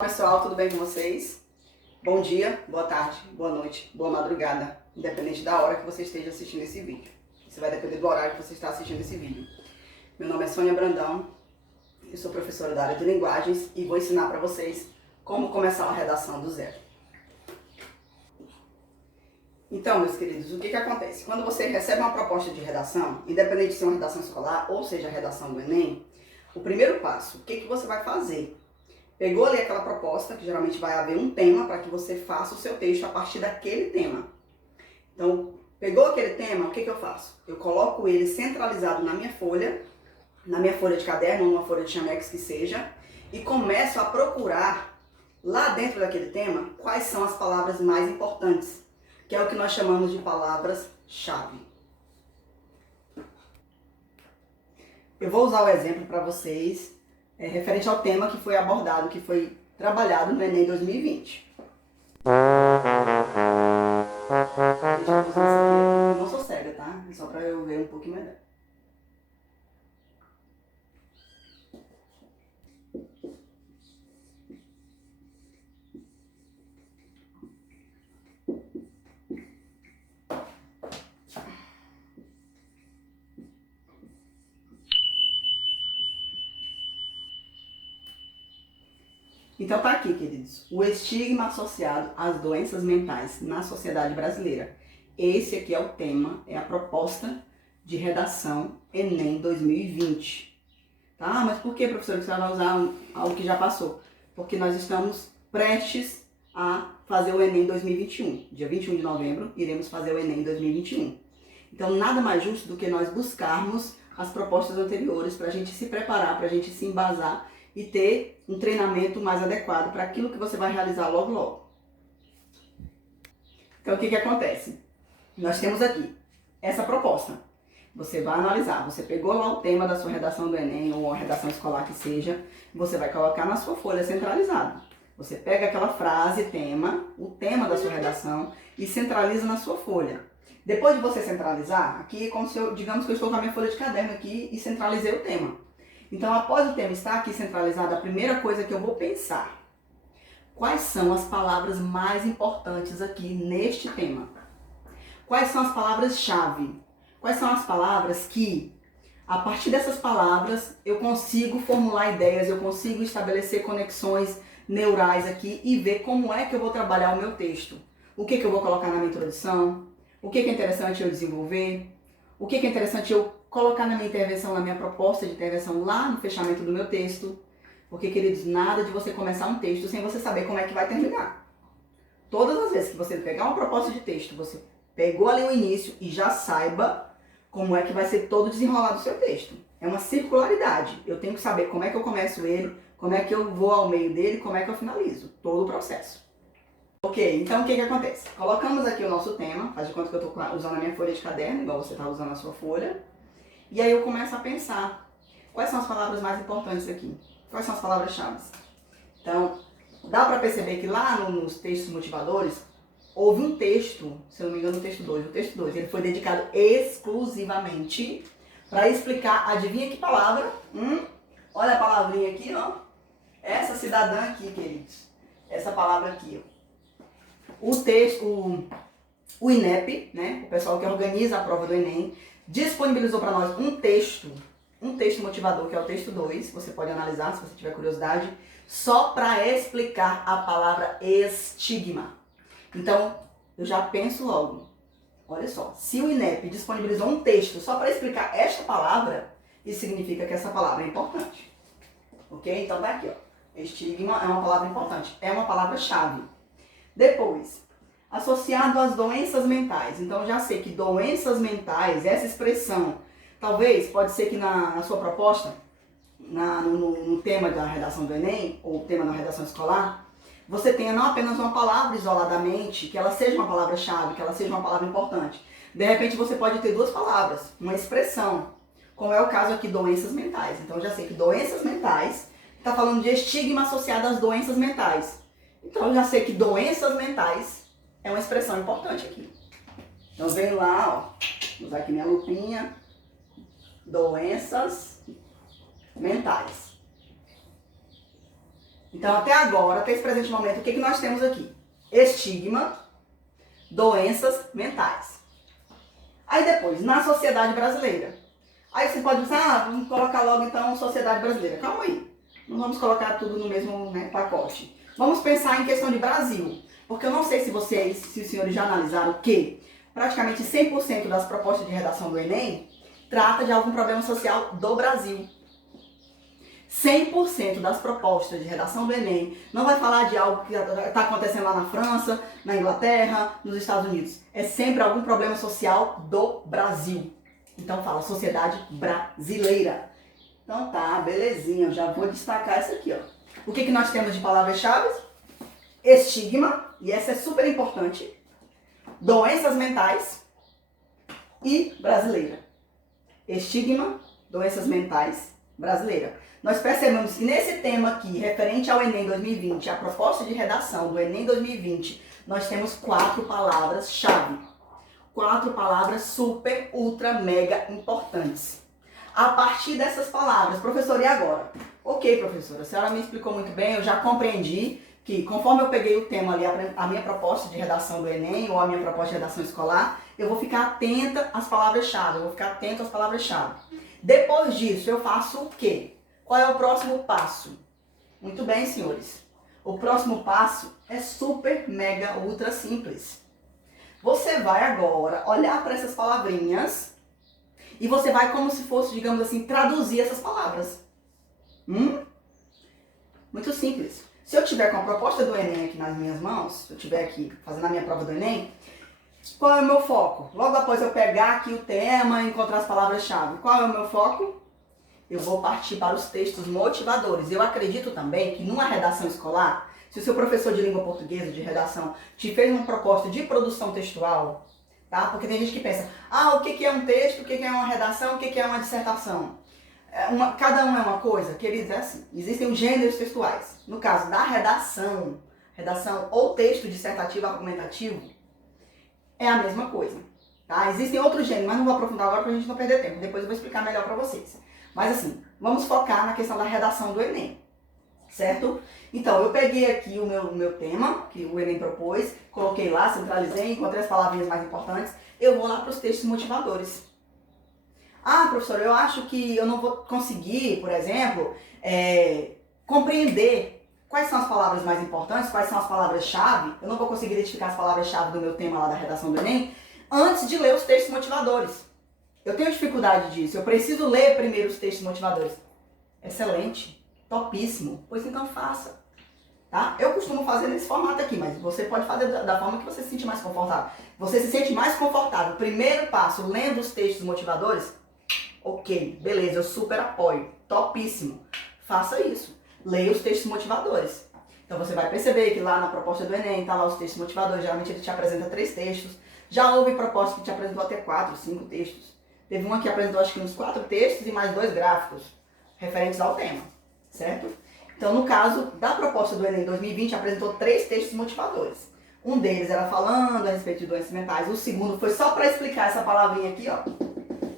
Pessoal, tudo bem com vocês? Bom dia, boa tarde, boa noite, boa madrugada, independente da hora que você esteja assistindo esse vídeo. Isso vai depender do horário que você está assistindo esse vídeo. Meu nome é Sônia Brandão, eu sou professora da área de linguagens e vou ensinar para vocês como começar uma redação do zero. Então, meus queridos, o que acontece? Quando você recebe uma proposta de redação, independente de ser uma redação escolar ou seja a redação do Enem, o primeiro passo, o que você vai fazer? Pegou ali aquela proposta, que geralmente vai haver um tema para que você faça o seu texto a partir daquele tema. Então, pegou aquele tema, o que eu faço? Eu coloco ele centralizado na minha folha de caderno, ou numa folha de chamex que seja, e começo a procurar lá dentro daquele tema quais são as palavras mais importantes, que é o que nós chamamos de palavras-chave. Eu vou usar o exemplo para vocês, referente ao tema que foi abordado, que foi trabalhado no Enem 2020. Eu não sou cega, tá? Só para eu ver um pouquinho melhor. Então tá aqui, queridos, o estigma associado às doenças mentais na sociedade brasileira. Esse aqui é o tema, é a proposta de redação Enem 2020. Tá? Mas por que, professor, que você vai usar algo que já passou? Porque nós estamos prestes a fazer o Enem 2021. Dia 21 de novembro, iremos fazer o Enem 2021. Então, nada mais justo do que nós buscarmos as propostas anteriores para a gente se preparar, para a gente se embasar e ter um treinamento mais adequado para aquilo que você vai realizar logo logo. Então, o que acontece? Nós temos aqui essa proposta. Você vai analisar, você pegou lá o tema da sua redação do Enem ou a redação escolar que seja, você vai colocar na sua folha centralizada. Você pega aquela frase, tema, o tema da sua redação e centraliza na sua folha. Depois de você centralizar, aqui é como se eu, digamos que eu estou com a minha folha de caderno aqui e centralizei o tema. Então, após o tema estar aqui centralizado, a primeira coisa que eu vou pensar, quais são as palavras mais importantes aqui neste tema? Quais são as palavras-chave? Quais são as palavras que, a partir dessas palavras, eu consigo formular ideias, eu consigo estabelecer conexões neurais aqui e ver como é que eu vou trabalhar o meu texto? O que eu vou colocar na minha introdução? O que é interessante eu desenvolver? O que é interessante eu colocar na minha intervenção, na minha proposta de intervenção lá no fechamento do meu texto? Porque, queridos, nada de você começar um texto sem você saber como é que vai terminar. Todas as vezes que você pegar uma proposta de texto, você pegou ali o início e já saiba como é que vai ser todo o desenrolar do seu texto. É uma circularidade. Eu tenho que saber como é que eu começo ele, como é que eu vou ao meio dele, como é que eu finalizo. Todo o processo. Ok, então o que acontece? Colocamos aqui o nosso tema, faz de conta que eu estou usando a minha folha de caderno, igual você está usando a sua folha. E aí eu começo a pensar, quais são as palavras mais importantes aqui? Quais são as palavras-chave? Então, dá para perceber que lá nos textos motivadores, houve um texto, se eu não me engano, o texto 2, ele foi dedicado exclusivamente para explicar, adivinha que palavra? Olha a palavrinha aqui, ó. Essa cidadã aqui, queridos. Essa palavra aqui, ó. O texto, o INEP, né, o pessoal que organiza a prova do Enem, disponibilizou para nós um texto motivador, que é o texto 2, você pode analisar se você tiver curiosidade, só para explicar a palavra estigma. Então, eu já penso logo, olha só, se o INEP disponibilizou um texto só para explicar esta palavra, isso significa que essa palavra é importante. Ok? Então tá aqui, ó. Estigma é uma palavra importante, é uma palavra-chave. Depois, associado às doenças mentais. Então, já sei que doenças mentais, essa expressão, talvez, pode ser que na sua proposta, no tema da redação do Enem, ou tema da redação escolar, você tenha não apenas uma palavra isoladamente, que ela seja uma palavra-chave, que ela seja uma palavra importante. De repente, você pode ter duas palavras, uma expressão, como é o caso aqui, doenças mentais. Então, já sei que doenças mentais está falando de estigma associado às doenças mentais. Então, eu já sei que doenças mentais é uma expressão importante aqui. Então, venho lá, ó, vou usar aqui minha lupinha, doenças mentais. Então, até agora, até esse presente momento, o que nós temos aqui? Estigma, doenças mentais. Aí depois, na sociedade brasileira. Aí você pode pensar, vamos colocar logo então sociedade brasileira. Calma aí, não vamos colocar tudo no mesmo pacote. Vamos pensar em questão de Brasil. Porque eu não sei se os senhores já analisaram que praticamente 100% das propostas de redação do Enem trata de algum problema social do Brasil. 100% das propostas de redação do Enem não vai falar de algo que está acontecendo lá na França, na Inglaterra, nos Estados Unidos. É sempre algum problema social do Brasil. Então fala sociedade brasileira. Então tá, belezinha, eu já vou destacar essa aqui, ó. O que nós temos de palavras-chave? Estigma, e essa é super importante. Doenças mentais e brasileira. Estigma, doenças mentais, brasileira. Nós percebemos que nesse tema aqui, referente ao Enem 2020, a proposta de redação do Enem 2020, nós temos 4 palavras-chave. 4 palavras super, ultra, mega importantes. A partir dessas palavras, professora, e agora? Ok, professora, a senhora me explicou muito bem, eu já compreendi que conforme eu peguei o tema ali, a minha proposta de redação do Enem ou a minha proposta de redação escolar, eu vou ficar atenta às palavras-chave, Depois disso, eu faço o quê? Qual é o próximo passo? Muito bem, senhores. O próximo passo é super, mega, ultra simples. Você vai agora olhar para essas palavrinhas e você vai como se fosse, digamos assim, traduzir essas palavras. Muito simples. Se eu tiver com a proposta do Enem aqui nas minhas mãos, se eu estiver aqui fazendo a minha prova do Enem, qual é o meu foco? Logo após eu pegar aqui o tema e encontrar as palavras-chave, qual é o meu foco? Eu vou partir para os textos motivadores. Eu acredito também que numa redação escolar, se o seu professor de língua portuguesa, de redação, te fez uma proposta de produção textual, tá? Porque tem gente que pensa, o que é um texto, o que é uma redação, o que é uma dissertação? Cada um é uma coisa, queridos, é assim. Existem os gêneros textuais. No caso da redação ou texto dissertativo argumentativo, é a mesma coisa, tá? Existem outros gêneros, mas não vou aprofundar agora para a gente não perder tempo. Depois eu vou explicar melhor para vocês. Mas assim, vamos focar na questão da redação do Enem, certo? Então, eu peguei aqui o meu tema, que o Enem propôs, coloquei lá, centralizei, encontrei as palavrinhas mais importantes. Eu vou lá para os textos motivadores. Professor, eu acho que eu não vou conseguir, por exemplo, compreender quais são as palavras mais importantes, quais são as palavras-chave. Eu não vou conseguir identificar as palavras-chave do meu tema lá da redação do Enem antes de ler os textos motivadores. Eu tenho dificuldade disso, eu preciso ler primeiro os textos motivadores. Excelente, topíssimo, pois então faça. Tá? Eu costumo fazer nesse formato aqui, mas você pode fazer da forma que você se sente mais confortável. Você se sente mais confortável, primeiro passo, lendo os textos motivadores? Ok, beleza, eu super apoio, topíssimo. Faça isso, leia os textos motivadores. Então você vai perceber que lá na proposta do Enem, tá lá os textos motivadores, geralmente ele te apresenta 3 textos. Já houve proposta que te apresentou até 4, 5 textos. Teve uma que apresentou acho que uns 4 textos e mais 2 gráficos referentes ao tema, certo? Então, no caso da proposta do Enem 2020, apresentou 3 textos motivadores. Um deles era falando a respeito de doenças mentais. O segundo foi só para explicar essa palavrinha aqui, ó.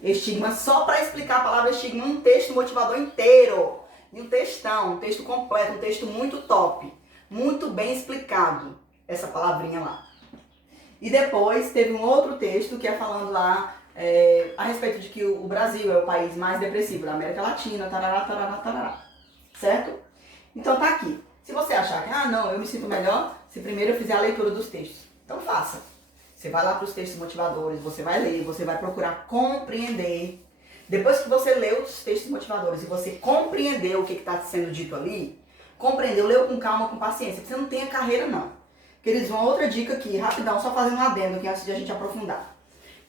Estigma, só para explicar a palavra estigma, um texto motivador inteiro. E um textão, um texto completo, um texto muito top. Muito bem explicado, essa palavrinha lá. E depois teve um outro texto que é falando lá a respeito de que o Brasil é o país mais depressivo da América Latina, tarará, tarará, tarará. Certo? Então tá aqui. Se você achar que, não, eu me sinto melhor se primeiro eu fizer a leitura dos textos. Então faça. Você vai lá para os textos motivadores, você vai ler, você vai procurar compreender. Depois que você leu os textos motivadores e você compreendeu o que está sendo dito ali, compreendeu, leu com calma, com paciência, porque você não tem a carreira não. Queridos, uma outra dica aqui, rapidão, só fazendo um adendo aqui antes de a gente aprofundar.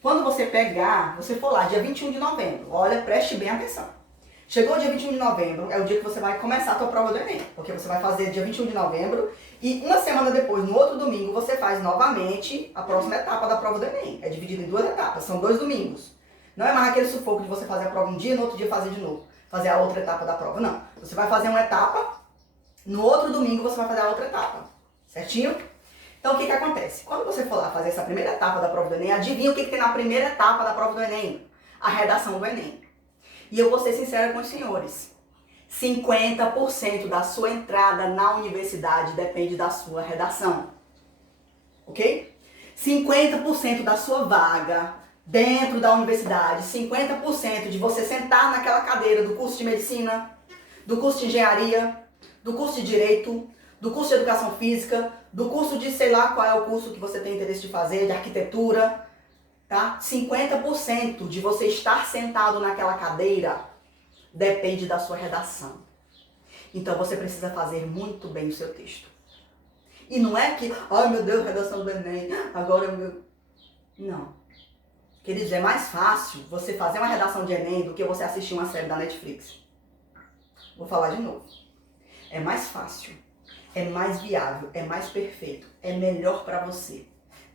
Quando você pegar, você for lá, dia 21 de novembro, olha, preste bem atenção. Chegou o dia 21 de novembro, é o dia que você vai começar a tua prova do Enem, porque você vai fazer dia 21 de novembro e uma semana depois, no outro domingo, você faz novamente a próxima etapa da prova do Enem. É dividido em 2 etapas, são 2 domingos. Não é mais aquele sufoco de você fazer a prova um dia e no outro dia fazer de novo, fazer a outra etapa da prova, não. Você vai fazer uma etapa, no outro domingo você vai fazer a outra etapa, certinho? Então, o que acontece? Quando você for lá fazer essa primeira etapa da prova do Enem, adivinha o que tem na primeira etapa da prova do Enem? A redação do Enem. E eu vou ser sincera com os senhores. 50% da sua entrada na universidade depende da sua redação. Ok? 50% da sua vaga dentro da universidade, 50% de você sentar naquela cadeira do curso de medicina, do curso de engenharia, do curso de direito, do curso de educação física, do curso de sei lá qual é o curso que você tem interesse de fazer, de arquitetura, tá? 50% de você estar sentado naquela cadeira depende da sua redação. Então você precisa fazer muito bem o seu texto. E não é que, ai meu Deus, redação do Enem, agora meu... Não. Queridos, é mais fácil você fazer uma redação de Enem do que você assistir uma série da Netflix. Vou falar de novo. É mais fácil, é mais viável, é mais perfeito, é melhor para você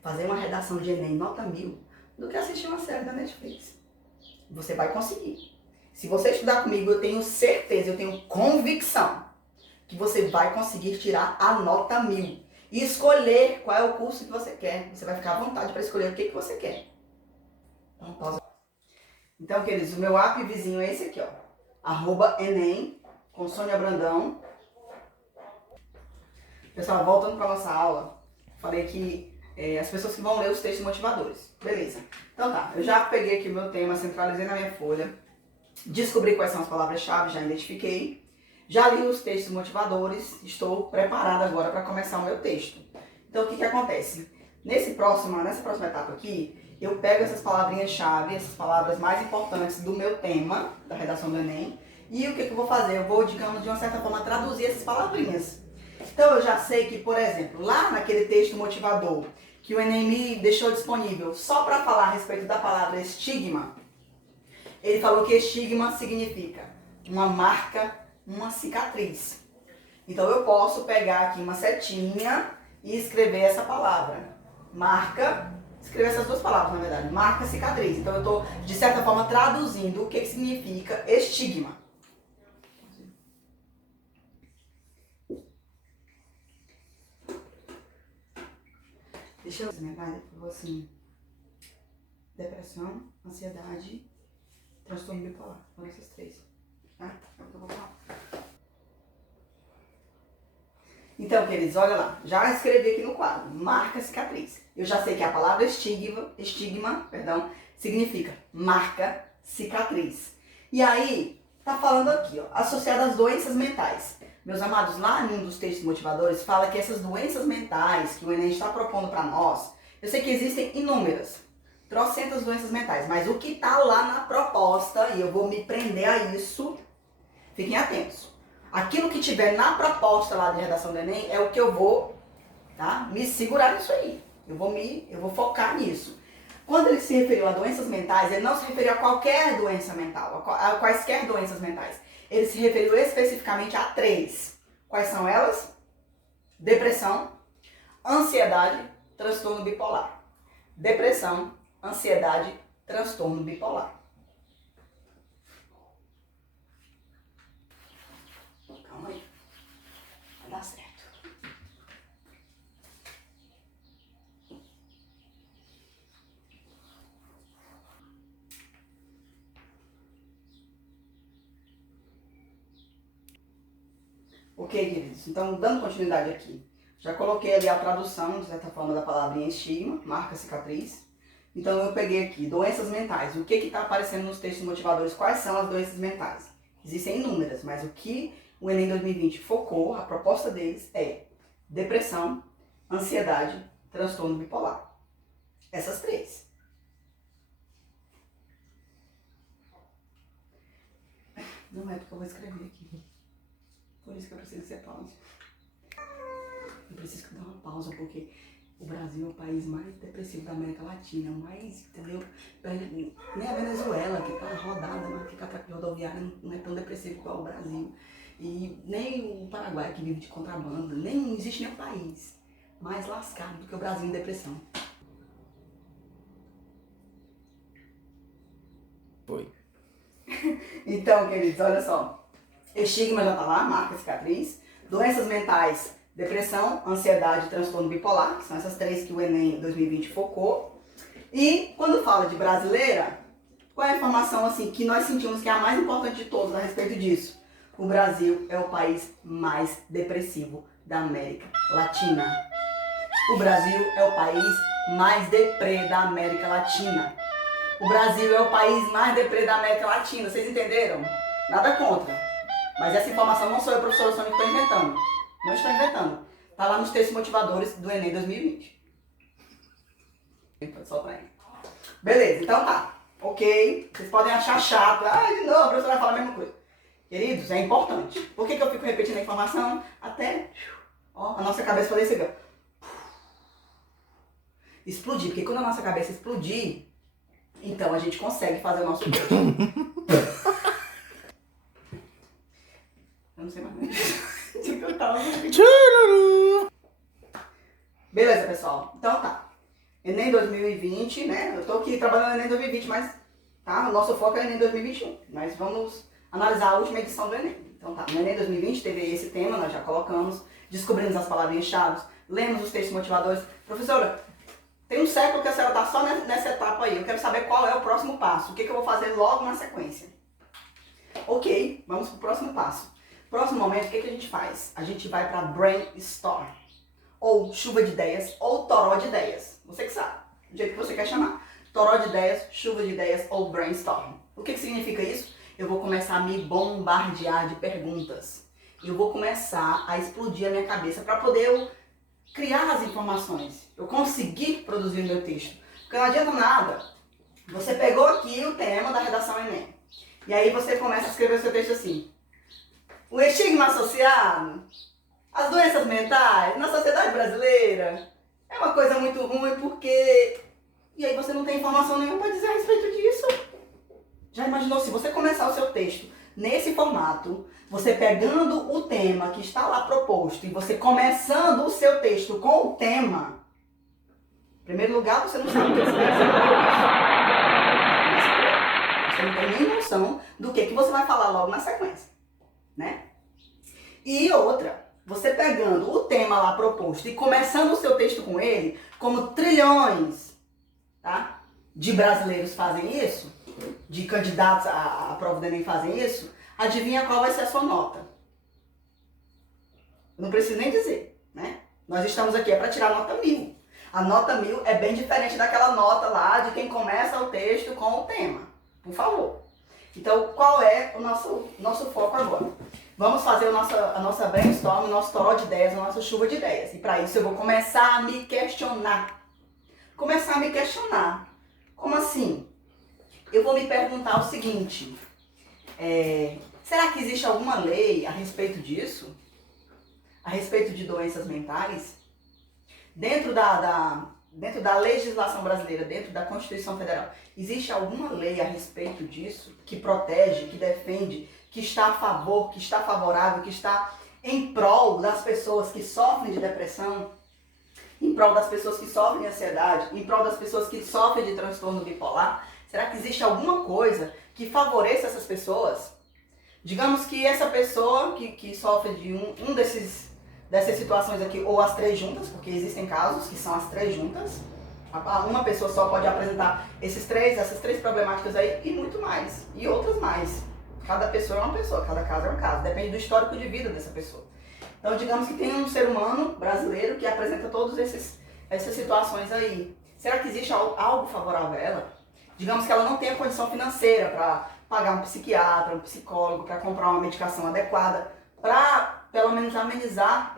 fazer uma redação de Enem nota 1000 do que assistir uma série da Netflix. Você vai conseguir. Se você estudar comigo, eu tenho certeza, eu tenho convicção que você vai conseguir tirar a nota 1000 e escolher qual é o curso que você quer. Você vai ficar à vontade para escolher o que você quer. Então, pausa. Então, queridos, o meu app vizinho é esse aqui, ó. @Enem, com Sônia Brandão. Pessoal, voltando para nossa aula, falei que as pessoas que vão ler os textos motivadores. Beleza. Então tá, eu já peguei aqui o meu tema, centralizei na minha folha, descobri quais são as palavras-chave, já identifiquei, já li os textos motivadores, estou preparada agora para começar o meu texto. Então o que acontece? Nessa próxima etapa aqui, eu pego essas palavrinhas-chave, essas palavras mais importantes do meu tema, da redação do Enem, e o que eu vou fazer? Eu vou, digamos, de uma certa forma, traduzir essas palavrinhas. Então eu já sei que, por exemplo, lá naquele texto motivador, que o Enem me deixou disponível só para falar a respeito da palavra estigma, ele falou que estigma significa uma marca, uma cicatriz. Então eu posso pegar aqui uma setinha e escrever essa palavra. Marca, escrever essas duas palavras, na verdade. Marca, cicatriz. Então eu estou, de certa forma, traduzindo o que significa estigma. Deixa eu ver, falou assim, depressão, ansiedade, transtorno bipolar. Foram essas três. Tá? É o que eu vou falar. Então, queridos, olha lá. Já escrevi aqui no quadro. Marca, cicatriz. Eu já sei que a palavra estigma, significa marca, cicatriz. E aí, tá falando aqui, ó, associado às doenças mentais. Meus amados, lá em um dos textos motivadores, fala que essas doenças mentais que o Enem está propondo para nós, eu sei que existem inúmeras, trocentas doenças mentais, mas o que está lá na proposta, e eu vou me prender a isso, fiquem atentos. Aquilo que tiver na proposta lá de redação do Enem é o que eu vou, tá, me segurar nisso aí. Eu vou focar nisso. Quando ele se referiu a doenças mentais, ele não se referiu a qualquer doença mental, a quaisquer doenças mentais. Ele se referiu especificamente a 3. Quais são elas? Depressão, ansiedade, transtorno bipolar. Depressão, ansiedade, transtorno bipolar. Calma aí. Vai dar certo. Ok, queridos? Então, dando continuidade aqui, já coloquei ali a tradução, de certa forma, da palavrinha estigma, marca, cicatriz. Então, eu peguei aqui doenças mentais. O que está aparecendo nos textos motivadores? Quais são as doenças mentais? Existem inúmeras, mas o que o Enem 2020 focou, a proposta deles é depressão, ansiedade, transtorno bipolar. Essas 3. Não é porque eu vou escrever aqui. Por isso que eu preciso ser pausa. Eu preciso dar uma pausa, porque o Brasil é o país mais depressivo da América Latina, mais, entendeu? Nem a Venezuela, que tá rodada, mas que tá rodoviária, não é tão depressivo igual o Brasil. E nem o Paraguai, que vive de contrabando, nem existe nenhum país mais lascado do que o Brasil em depressão. Foi. Então, queridos, olha só. Estigma já tá lá, marca, cicatriz. Doenças mentais, depressão, ansiedade, transtorno bipolar, que são essas 3 que o Enem 2020 focou. E quando fala de brasileira, qual é a informação assim que nós sentimos que é a mais importante de todas a respeito disso? O Brasil é o país mais depressivo da América Latina. O Brasil é o país mais deprê da América Latina. O Brasil é o país mais deprê da América Latina. Vocês entenderam? Nada contra. Mas essa informação não sou eu, professora Sônia, que estou inventando. Não estou inventando. Está lá nos textos motivadores do Enem 2020. Pode soltar aí. Beleza, então tá. Ok. Vocês podem achar chato. Ah, de novo, a professora vai falar a mesma coisa. Queridos, é importante. Por que eu fico repetindo a informação? Até a nossa cabeça fazer isso aqui. Explodir. Porque quando a nossa cabeça explodir, então a gente consegue fazer o nosso texto. Eu não sei mais. Beleza, pessoal. Então tá. Enem 2020, né? Eu tô aqui trabalhando no Enem 2020, mas tá? O nosso foco é Enem 2021. Mas vamos analisar a última edição do Enem. Então tá, no Enem 2020 teve esse tema, nós já colocamos, descobrimos as palavrinhas-chave, lemos os textos motivadores. Professora, tem um século que a senhora está só nessa etapa aí, eu quero saber qual é o próximo passo, o que eu vou fazer logo na sequência. Ok, vamos pro próximo passo. Próximo momento, o que a gente faz? A gente vai para brainstorm, ou chuva de ideias, ou toró de ideias. Você que sabe, do jeito que você quer chamar. Toró de ideias, chuva de ideias ou brainstorm. O que significa isso? Eu vou começar a me bombardear de perguntas. Eu vou começar a explodir a minha cabeça para poder eu criar as informações. Eu conseguir produzir o meu texto. Porque não adianta nada. Você pegou aqui o tema da redação Enem. E aí você começa a escrever o seu texto assim. O estigma associado, as doenças mentais na sociedade brasileira é uma coisa muito ruim porque... E aí você não tem informação nenhuma para dizer a respeito disso. Já imaginou se você começar o seu texto nesse formato, você pegando o tema que está lá proposto e você começando o seu texto com o tema, em primeiro lugar, você não sabe o que você vai dizer. Você não tem nem noção do que você vai falar logo na sequência, né? E outra, você pegando o tema lá proposto e começando o seu texto com ele, como trilhões, tá, de brasileiros fazem isso, de candidatos à prova do Enem fazem isso, adivinha qual vai ser a sua nota? Não preciso nem dizer, né? Nós estamos aqui para tirar a nota 1000. A nota 1000 é bem diferente daquela nota lá de quem começa o texto com o tema. Por favor. Então, qual é o nosso foco agora? Vamos fazer a nossa brainstorm, o nosso toró de ideias, a nossa chuva de ideias. E para isso eu vou começar a me questionar. Começar a me questionar. Como assim? Eu vou me perguntar o seguinte, será que existe alguma lei a respeito disso? A respeito de doenças mentais? Dentro da legislação brasileira, dentro da Constituição Federal, existe alguma lei a respeito disso que protege, que defende, que está a favor, que está favorável, que está em prol das pessoas que sofrem de depressão, em prol das pessoas que sofrem de ansiedade, em prol das pessoas que sofrem de transtorno bipolar? Será que existe alguma coisa que favoreça essas pessoas? Digamos que essa pessoa que sofre de dessas situações aqui, ou as três juntas, porque existem casos que são as três juntas, uma pessoa só pode apresentar essas três problemáticas aí e muito mais, e outras mais. Cada pessoa é uma pessoa, cada caso é um caso, depende do histórico de vida dessa pessoa. Então, digamos que tem um ser humano brasileiro que apresenta todas essas situações aí. Será que existe algo favorável a ela? Digamos que ela não tenha condição financeira para pagar um psiquiatra, um psicólogo, para comprar uma medicação adequada, para pelo menos amenizar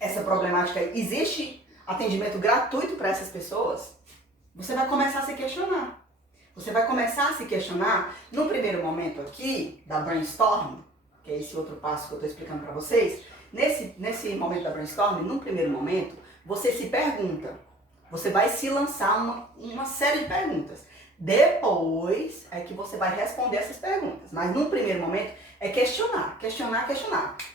essa problemática aí. Existe atendimento gratuito para essas pessoas? Você vai começar a se questionar. Você vai começar a se questionar, no primeiro momento aqui, da brainstorm, que é esse outro passo que eu estou explicando para vocês. Nesse momento da brainstorm, no primeiro momento, você se pergunta. Você vai se lançar uma série de perguntas. Depois é que você vai responder essas perguntas. Mas no primeiro momento é questionar.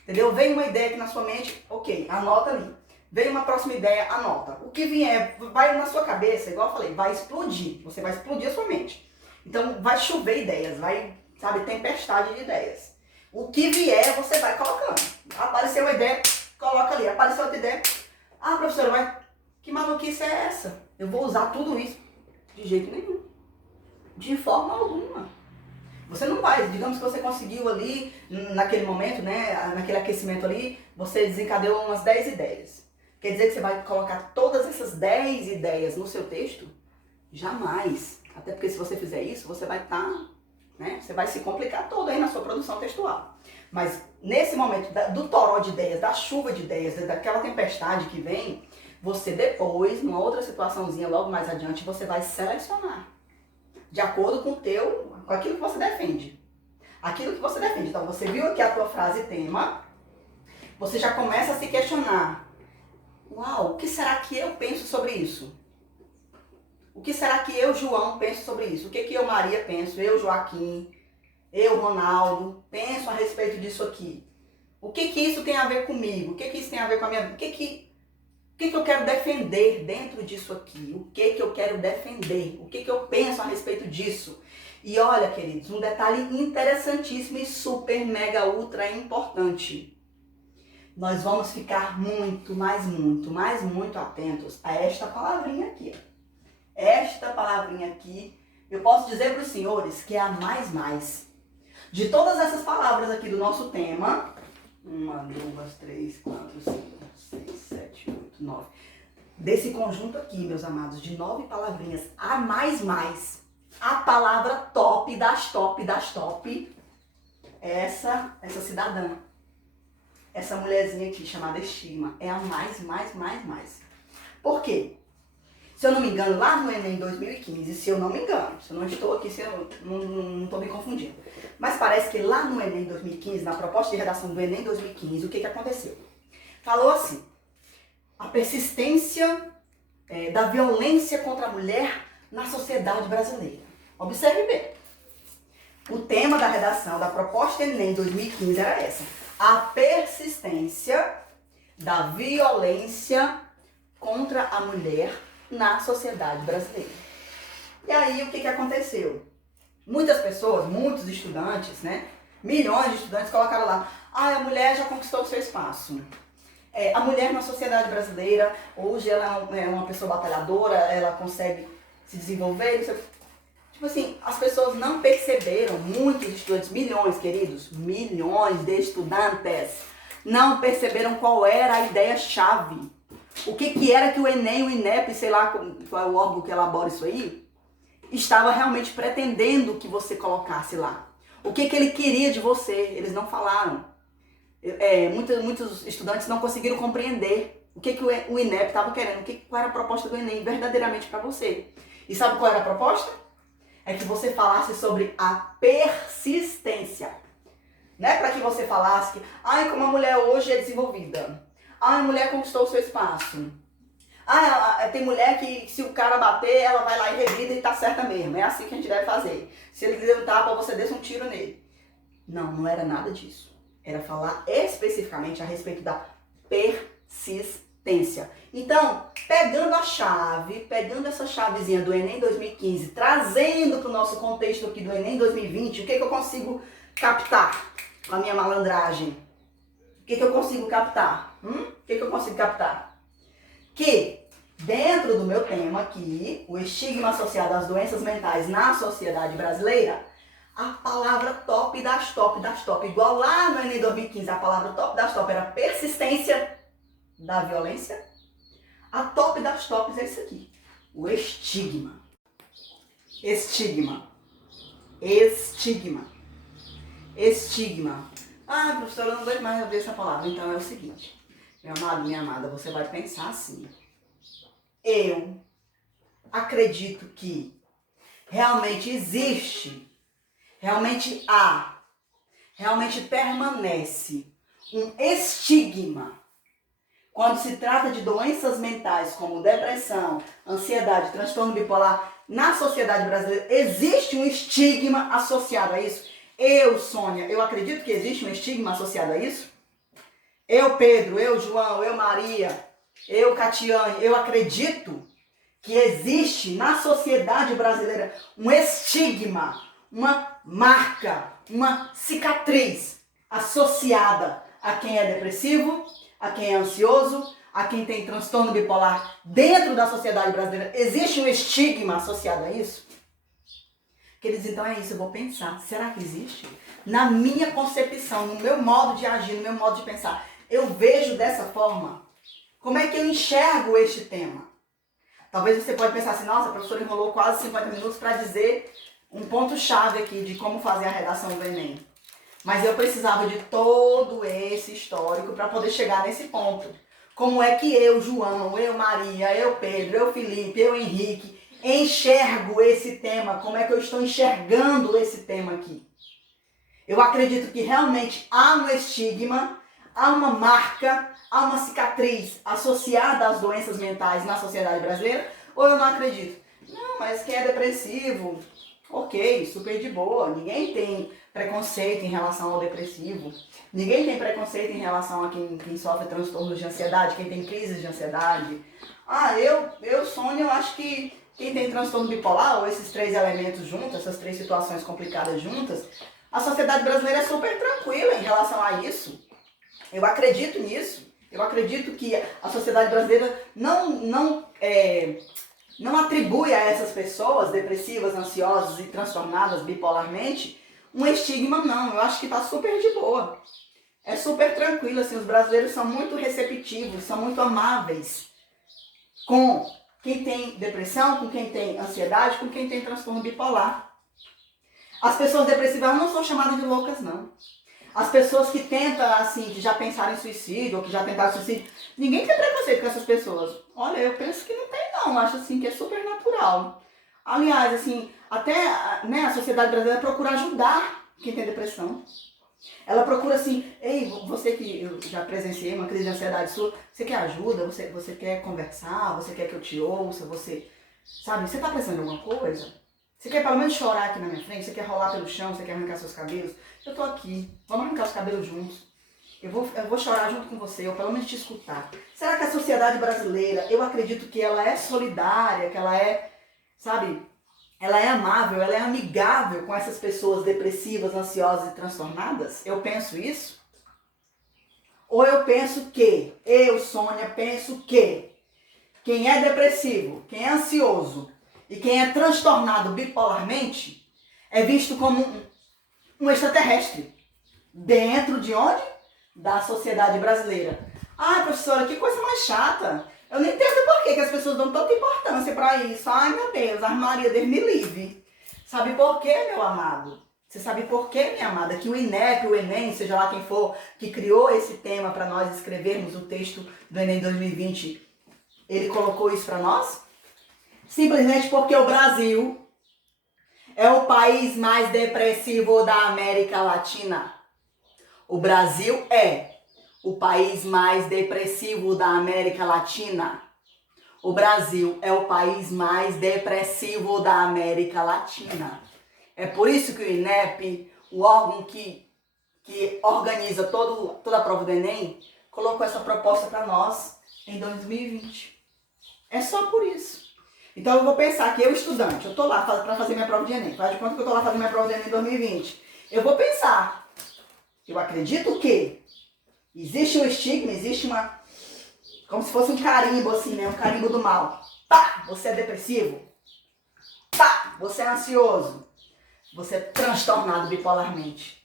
Entendeu? Vem uma ideia aqui na sua mente, ok, anota ali. Vem uma próxima ideia, anota. O que vier, vai na sua cabeça, igual eu falei, vai explodir. Você vai explodir a sua mente. Então vai chover ideias, vai, sabe, tempestade de ideias. O que vier, você vai colocando. Apareceu uma ideia, coloca ali. Apareceu outra ideia. Ah, professora, mas que maluquice é essa? Eu vou usar tudo isso? De jeito nenhum. De forma alguma. Você não vai, digamos que você conseguiu ali, naquele momento, né, naquele aquecimento ali, você desencadeou umas 10 ideias. Quer dizer que você vai colocar todas essas 10 ideias no seu texto? Jamais. Até porque se você fizer isso, você vai né, você vai se complicar todo aí na sua produção textual. Mas nesse momento do toró de ideias, da chuva de ideias, daquela tempestade que vem, você depois, numa outra situaçãozinha logo mais adiante, você vai selecionar. De acordo com aquilo que você defende. Aquilo que você defende. Então, você viu aqui a tua frase tema, você já começa a se questionar. Uau, o que será que eu penso sobre isso? O que será que eu, João, penso sobre isso? O que eu, Maria, penso? Eu, Joaquim, eu, Ronaldo, penso a respeito disso aqui? O que isso tem a ver comigo? O que isso tem a ver com a minha vida? O que eu quero defender dentro disso aqui? O que eu quero defender? O que eu penso a respeito disso? E olha, queridos, um detalhe interessantíssimo e super, mega, ultra importante. Nós vamos ficar muito atentos a esta palavrinha aqui. Esta palavrinha aqui, eu posso dizer para os senhores que é a mais. De todas essas palavras aqui do nosso tema, 1, 2, 3, 4, 5, 6, 7, 8, 9. Desse conjunto aqui, meus amados, de 9 palavrinhas, a mais, a palavra top das top, essa cidadã, essa mulherzinha aqui chamada estigma, é a mais. Por quê? Se eu não me engano, lá no Enem 2015, se eu não me engano, se eu não estou aqui, se eu não estou me confundindo, mas parece que lá no Enem 2015, na proposta de redação do Enem 2015, o que aconteceu? Falou assim, a persistência da violência contra a mulher na sociedade brasileira. Observe bem. O tema da redação da proposta Enem 2015 era essa. A persistência da violência contra a mulher na sociedade brasileira. E aí, o que aconteceu? Muitas pessoas, muitos estudantes, né? Milhões de estudantes colocaram lá, a mulher já conquistou o seu espaço. A mulher na sociedade brasileira, hoje ela é uma pessoa batalhadora, ela consegue se desenvolver, tipo assim, as pessoas não perceberam, muitos estudantes, milhões, queridos, milhões de estudantes, não perceberam qual era a ideia-chave. O que era que o Enem, o INEP, sei lá qual é o órgão que elabora isso aí, estava realmente pretendendo que você colocasse lá. O que ele queria de você, eles não falaram. Muitos estudantes não conseguiram compreender o que o INEP estava querendo, qual era a proposta do Enem verdadeiramente para você. E sabe qual era a proposta? É que você falasse sobre a persistência. Não é para que você falasse que, como a mulher hoje é desenvolvida. A mulher conquistou o seu espaço. Tem mulher que se o cara bater, ela vai lá e revida e tá certa mesmo. É assim que a gente deve fazer. Se ele der um tapa, você desce um tiro nele. Não era nada disso. Era falar especificamente a respeito da persistência. Então, pegando essa chavezinha do Enem 2015, trazendo para o nosso contexto aqui do Enem 2020, o que eu consigo captar com a minha malandragem? O que eu consigo captar? O que eu consigo captar? Que dentro do meu tema aqui, o estigma associado às doenças mentais na sociedade brasileira, a palavra top das top, igual lá no Enem 2015, a palavra top das top era persistência da violência, a top das tops é isso aqui, o estigma. Estigma. Professora, eu não vejo mais ouvir essa palavra. Então é o seguinte, meu amado, minha amada, você vai pensar assim. Eu acredito que realmente existe, realmente há, realmente permanece um estigma quando se trata de doenças mentais como depressão, ansiedade, transtorno bipolar. Na sociedade brasileira existe um estigma associado a isso. Eu, Sônia, eu acredito que existe um estigma associado a isso. Eu, Pedro, eu, João, eu, Maria, eu, Catiane, eu acredito que existe na sociedade brasileira um estigma, uma marca, uma cicatriz associada a quem é depressivo, a quem é ansioso, a quem tem transtorno bipolar. Dentro da sociedade brasileira existe um estigma associado a isso? Queridos, então é isso, eu vou pensar, será que existe? Na minha concepção, no meu modo de agir, no meu modo de pensar, eu vejo dessa forma? Como é que eu enxergo este tema? Talvez você pode pensar assim, nossa, a professora enrolou quase 50 minutos para dizer um ponto-chave aqui de como fazer a redação do Enem. Mas eu precisava de todo esse histórico para poder chegar nesse ponto. Como é que eu, João, eu, Maria, eu, Pedro, eu, Felipe, eu, Henrique, enxergo esse tema? Como é que eu estou enxergando esse tema aqui? Eu acredito que realmente há um estigma, há uma marca, há uma cicatriz associada às doenças mentais na sociedade brasileira, ou eu não acredito? Não, mas quem é depressivo, ok, super de boa, ninguém tem preconceito em relação ao depressivo, ninguém tem preconceito em relação a quem sofre transtornos de ansiedade, quem tem crises de ansiedade. Sônia, eu acho que quem tem transtorno bipolar, ou esses três elementos juntos, essas três situações complicadas juntas, a sociedade brasileira é super tranquila em relação a isso. Eu acredito nisso. Eu acredito que a sociedade brasileira não atribui a essas pessoas depressivas, ansiosas e transtornadas bipolarmente um estigma, não. Eu acho que tá super de boa. É super tranquilo, assim, os brasileiros são muito receptivos, são muito amáveis com quem tem depressão, com quem tem ansiedade, com quem tem transtorno bipolar. As pessoas depressivas não são chamadas de loucas, não. As pessoas que tentam, assim, que já pensaram em suicídio, ou que já tentaram suicídio, ninguém tem preconceito com essas pessoas. Olha, eu penso que não tem, não. Eu acho, assim, que é super natural. Aliás, assim, até, né, a sociedade brasileira procura ajudar quem tem depressão. Ela procura assim, ei, você que eu já presenciei uma crise de ansiedade sua, você quer ajuda? Você quer conversar? Você quer que eu te ouça? Sabe, você tá precisando de alguma coisa? Você quer pelo menos chorar aqui na minha frente? Você quer rolar pelo chão? Você quer arrancar seus cabelos? Eu tô aqui, vamos arrancar os cabelos juntos. Eu vou chorar junto com você, ou pelo menos te escutar. Será que a sociedade brasileira, eu acredito que ela é solidária, que ela é, sabe, ela é amável, ela é amigável com essas pessoas depressivas, ansiosas e transtornadas? Eu penso isso? Ou eu penso que, eu, Sônia, penso que quem é depressivo, quem é ansioso e quem é transtornado bipolarmente é visto como um extraterrestre. Dentro de onde? Da sociedade brasileira. Ah, professora, que coisa mais chata. Eu não entendo por que as pessoas dão tanta importância para isso. Ai, meu Deus, a Maria, Deus me livre. Sabe por quê, meu amado? Você sabe por quê, minha amada? Que o INEP, o Enem, seja lá quem for, que criou esse tema para nós escrevermos o texto do Enem 2020, ele colocou isso para nós? Simplesmente porque o Brasil é o país mais depressivo da América Latina. O Brasil é o país mais depressivo da América Latina. O Brasil é o país mais depressivo da América Latina. É por isso que o INEP, o órgão que organiza toda a prova do Enem, colocou essa proposta para nós em 2020. É só por isso. Então eu vou pensar que eu, estudante, eu tô lá para fazer minha prova de Enem. Faz de conta que eu tô lá fazendo minha prova de Enem em 2020. Eu vou pensar, eu acredito que existe um estigma, existe uma, como se fosse um carimbo assim, né? Um carimbo do mal. Pá, você é depressivo. Pá, você é ansioso. Você é transtornado bipolarmente.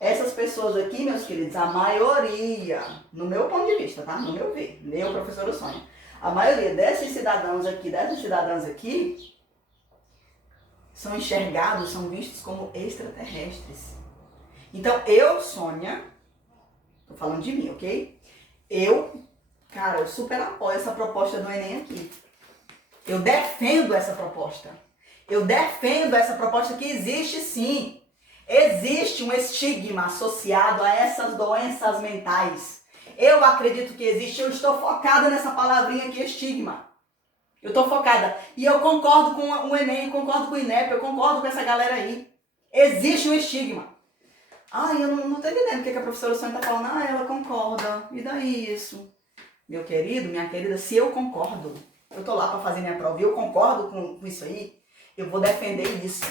Essas pessoas aqui, meus queridos, a maioria, no meu ponto de vista, tá? No meu ver, eu, professora Sônia, a maioria desses cidadãos aqui, dessas cidadãs aqui, são enxergados, são vistos como extraterrestres. Então, eu, Sônia, tô falando de mim, ok? Eu super apoio essa proposta do Enem aqui. Eu defendo essa proposta. Eu defendo essa proposta que existe sim. Existe um estigma associado a essas doenças mentais. Eu acredito que existe, eu estou focada nessa palavrinha aqui, estigma. Eu estou focada. E eu concordo com o Enem, eu concordo com o INEP, eu concordo com essa galera aí. Existe um estigma. Eu não tô entendendo o que a professora Sônia tá falando. Ela concorda. E daí isso? Meu querido, minha querida, se eu concordo, eu tô lá para fazer minha prova e eu concordo com isso aí, eu vou defender isso.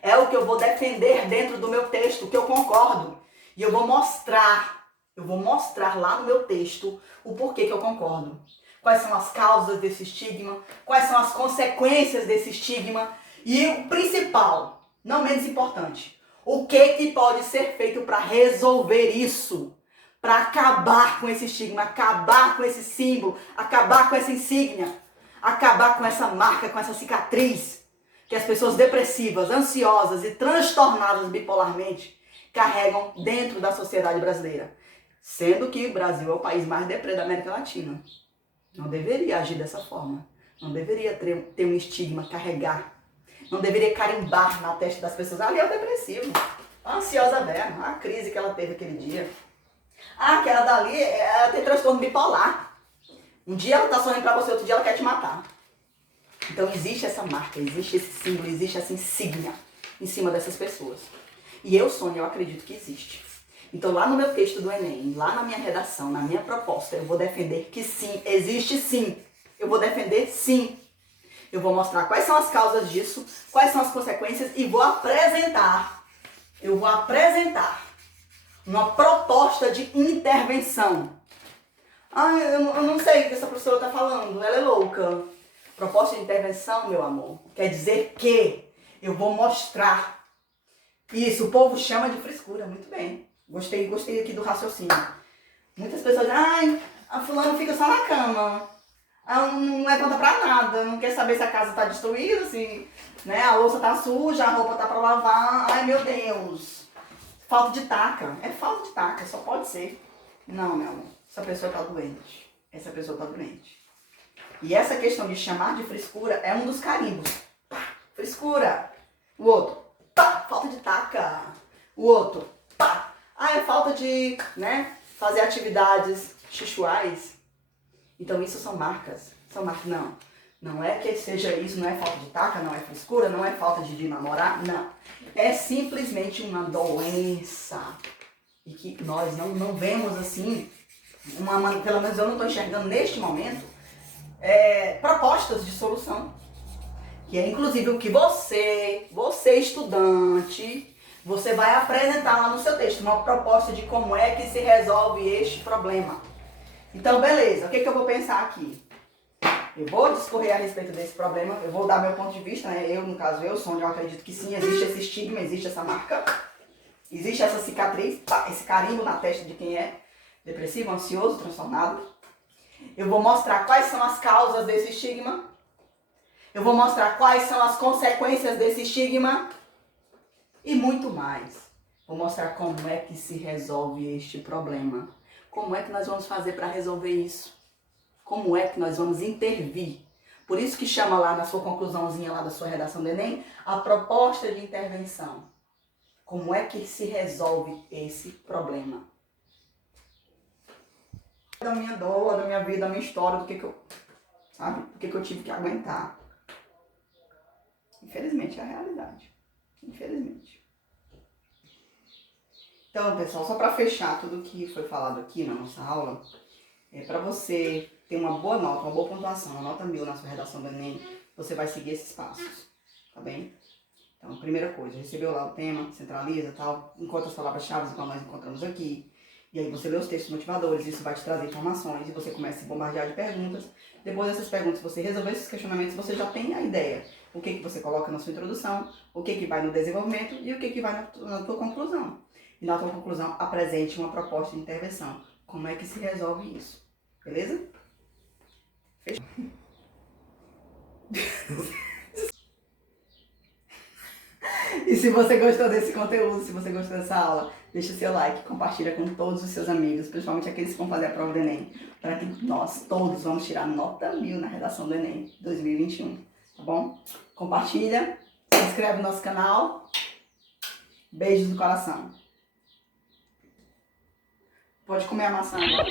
É o que eu vou defender dentro do meu texto, que eu concordo. E eu vou mostrar lá no meu texto o porquê que eu concordo. Quais são as causas desse estigma, quais são as consequências desse estigma. E o principal, não menos importante, o que pode ser feito para resolver isso? Para acabar com esse estigma, acabar com esse símbolo, acabar com essa insígnia, acabar com essa marca, com essa cicatriz que as pessoas depressivas, ansiosas e transtornadas bipolarmente carregam dentro da sociedade brasileira. Sendo que o Brasil é o país mais deprê da América Latina. Não deveria agir dessa forma. Não deveria ter um estigma, carregar. Não deveria carimbar na testa das pessoas. Ali é o depressivo. A ansiosa velha, a crise que ela teve aquele dia. Ah, aquela dali, ela tem transtorno bipolar. Um dia ela tá sorrindo pra você, outro dia ela quer te matar. Então existe essa marca, existe esse símbolo, existe essa insígnia em cima dessas pessoas. E eu, Sônia, eu acredito que existe. Então lá no meu texto do Enem, lá na minha redação, na minha proposta, eu vou defender que sim, existe sim. Eu vou defender sim. Eu vou mostrar quais são as causas disso, quais são as consequências e vou apresentar. Eu vou apresentar uma proposta de intervenção. Ah, eu não sei o que essa professora está falando, ela é louca. Proposta de intervenção, meu amor, quer dizer que eu vou mostrar. Isso, o povo chama de frescura, muito bem. Gostei aqui do raciocínio. Muitas pessoas dizem, ai, a fulana fica só na cama. Ela não levanta pra nada, não quer saber se a casa tá destruída, se né, a louça tá suja, a roupa tá pra lavar. Ai, meu Deus. Falta de taca. É falta de taca, só pode ser. Não, meu amor, essa pessoa tá doente. Essa pessoa tá doente. E essa questão de chamar de frescura é um dos carimbos. Pá, frescura. O outro, pá, falta de taca. O outro, pá, é falta de, né, fazer atividades sexuais. Então isso são marcas. São marcas, não. Não é que seja isso, não é falta de taca, não é frescura, não é falta de namorar, não. É simplesmente uma doença. E que nós não vemos assim, pelo menos eu não estou enxergando neste momento, propostas de solução. Que é inclusive o que você estudante, você vai apresentar lá no seu texto, uma proposta de como é que se resolve este problema. Então, beleza, o que eu vou pensar aqui? Eu vou discorrer a respeito desse problema, eu vou dar meu ponto de vista, né? Eu, no caso, Sônia, eu acredito que sim, existe esse estigma, existe essa marca, existe essa cicatriz, esse carimbo na testa de quem é depressivo, ansioso, transtornado. Eu vou mostrar quais são as causas desse estigma. Eu vou mostrar quais são as consequências desse estigma. E muito mais. Vou mostrar como é que se resolve este problema. Como é que nós vamos fazer para resolver isso? Como é que nós vamos intervir? Por isso que chama lá na sua conclusãozinha lá da sua redação do Enem, a proposta de intervenção. Como é que se resolve esse problema? Da minha dor, da minha vida, da minha história, do que eu, sabe? Do que eu tive que aguentar. Infelizmente é a realidade. Infelizmente. Então, pessoal, só para fechar tudo que foi falado aqui na nossa aula, para você ter uma boa nota, uma boa pontuação, uma nota 1000 na sua redação do Enem, você vai seguir esses passos, tá bem? Então, primeira coisa, recebeu lá o tema, centraliza, tal, encontra as palavras-chave igual nós encontramos aqui, e aí você lê os textos motivadores, isso vai te trazer informações, e você começa a se bombardear de perguntas. Depois dessas perguntas, você resolver esses questionamentos, você já tem a ideia. O que você coloca na sua introdução, o que vai no desenvolvimento e o que vai na tua conclusão. E na tua conclusão, apresente uma proposta de intervenção. Como é que se resolve isso? Beleza? Fechou? E se você gostou desse conteúdo, se você gostou dessa aula, deixa o seu like, compartilha com todos os seus amigos, principalmente aqueles que vão fazer a prova do Enem, para que nós todos vamos tirar nota 1000 na redação do Enem 2021, tá bom? Compartilha, se inscreve no nosso canal, beijos no coração. Pode comer a maçã agora.